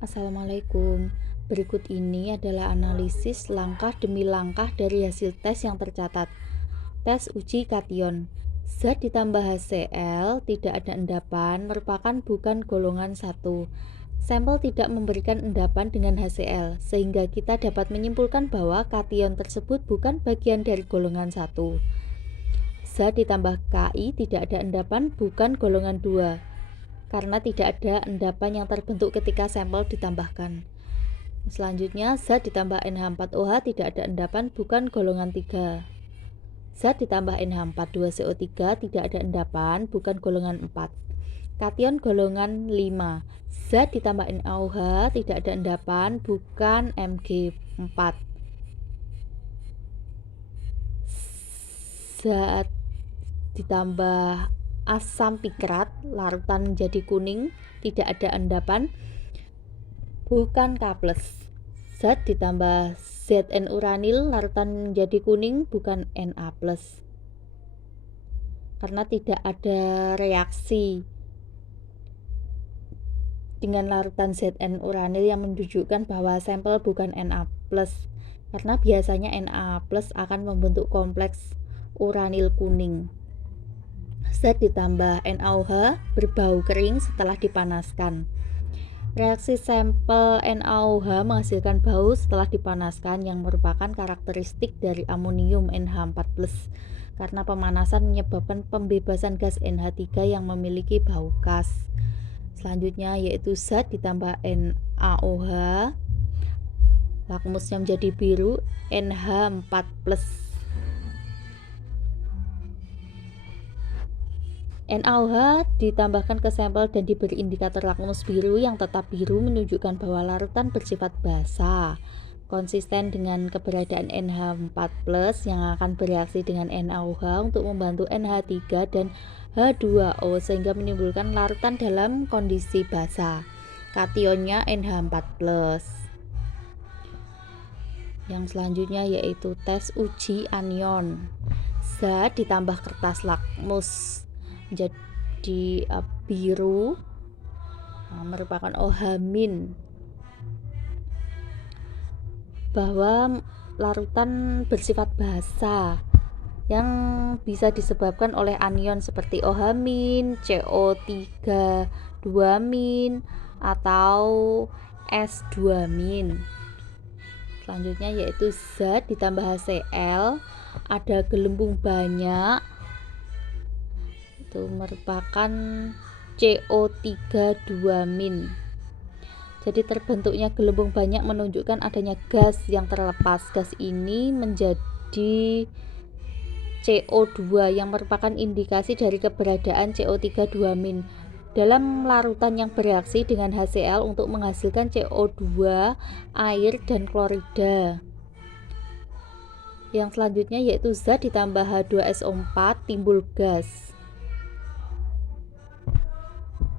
Assalamualaikum. Berikut ini adalah analisis langkah demi langkah dari hasil tes yang tercatat. Tes uji kation. Zat ditambah HCl tidak ada endapan merupakan bukan golongan 1. Sampel tidak memberikan endapan dengan HCl, sehingga kita dapat menyimpulkan bahwa kation tersebut bukan bagian dari golongan 1. Zat ditambah Ki tidak ada endapan bukan golongan 2. Karena tidak ada endapan yang terbentuk ketika sampel ditambahkan. Selanjutnya, zat ditambah NH4OH tidak ada endapan bukan golongan 3. Zat ditambah NH42CO3 tidak ada endapan bukan golongan 4. Kation golongan 5. Zat ditambah NaOH tidak ada endapan bukan Mg4. Zat ditambah asam pikrat larutan menjadi kuning tidak ada endapan bukan K+. Zat ditambah Zn uranil larutan menjadi kuning bukan Na+. Karena tidak ada reaksi dengan larutan Zn uranil yang menunjukkan bahwa sampel bukan Na+. Karena biasanya Na+ akan membentuk kompleks uranil kuning. Zat ditambah NaOH berbau kering setelah dipanaskan. Reaksi sampel NaOH menghasilkan bau setelah dipanaskan yang merupakan karakteristik dari amonium NH4+, karena pemanasan menyebabkan pembebasan gas NH3 yang memiliki bau khas. Selanjutnya yaitu zat ditambah NaOH, lakmusnya menjadi biru, NH4+. NaOH ditambahkan ke sampel dan diberi indikator lakmus biru yang tetap biru menunjukkan bahwa larutan bersifat basa, konsisten dengan keberadaan NH4+ yang akan bereaksi dengan NaOH untuk membantu NH3 dan H2O sehingga menimbulkan larutan dalam kondisi basa. Kationnya NH4+. Yang selanjutnya yaitu tes uji anion. Zat ditambah kertas lakmus menjadi biru, merupakan OH-, bahwa larutan bersifat basa yang bisa disebabkan oleh anion seperti OH-, CO3 2- atau S2-. Selanjutnya yaitu zat ditambah HCl ada gelembung banyak, itu merupakan CO3 2-. Jadi terbentuknya gelembung banyak menunjukkan adanya gas yang terlepas. Gas ini menjadi CO2 yang merupakan indikasi dari keberadaan CO3 2- dalam larutan yang bereaksi dengan HCl untuk menghasilkan CO2, air, dan klorida. Yang selanjutnya yaitu zat ditambah H2SO4 timbul gas.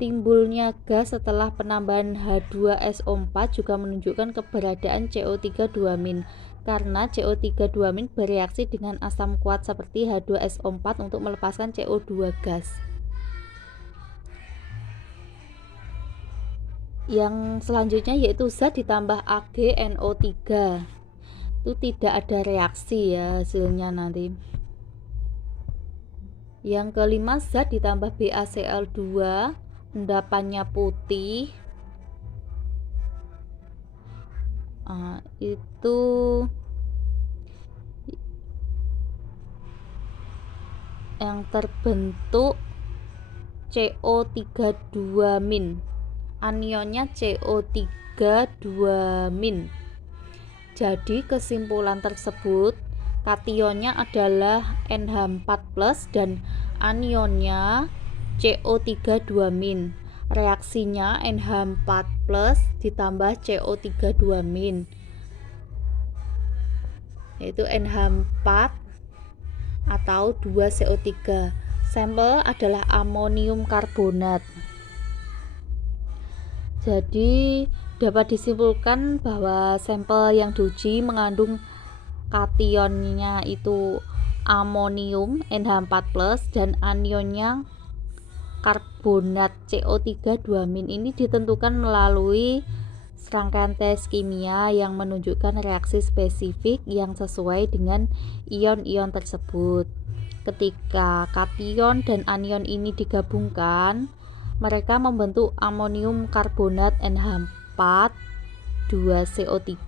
Timbulnya gas setelah penambahan H2SO4 juga menunjukkan keberadaan CO3 2- karena CO3 2- bereaksi dengan asam kuat seperti H2SO4 untuk melepaskan CO2 gas. Yang selanjutnya yaitu zat ditambah AgNO3. Itu tidak ada reaksi ya hasilnya nanti. Yang kelima zat ditambah BaCl2, endapannya putih. Itu yang terbentuk CO3 2-. Anionnya CO3 2-. Jadi kesimpulan tersebut kationnya adalah NH4+ dan anionnya CO3 2-. Reaksinya NH4+ ditambah CO3 2-, yaitu NH4 atau 2CO3. Sampel adalah amonium karbonat. Jadi dapat disimpulkan bahwa sampel yang diuji mengandung kationnya itu amonium NH4+ dan anionnya karbonat CO3 2- ini ditentukan melalui serangkaian tes kimia yang menunjukkan reaksi spesifik yang sesuai dengan ion-ion tersebut. Ketika kation dan anion ini digabungkan, mereka membentuk amonium karbonat NH4 2CO3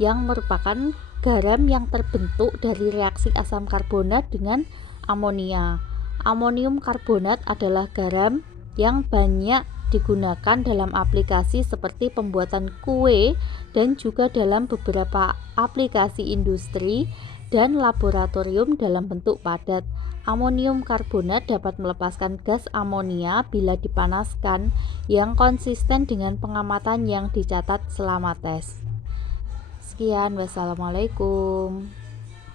yang merupakan garam yang terbentuk dari reaksi asam karbonat dengan amonia. Amonium karbonat adalah garam yang banyak digunakan dalam aplikasi seperti pembuatan kue dan juga dalam beberapa aplikasi industri dan laboratorium dalam bentuk padat. Amonium karbonat dapat melepaskan gas amonia bila dipanaskan yang konsisten dengan pengamatan yang dicatat selama tes. Sekian, wassalamualaikum.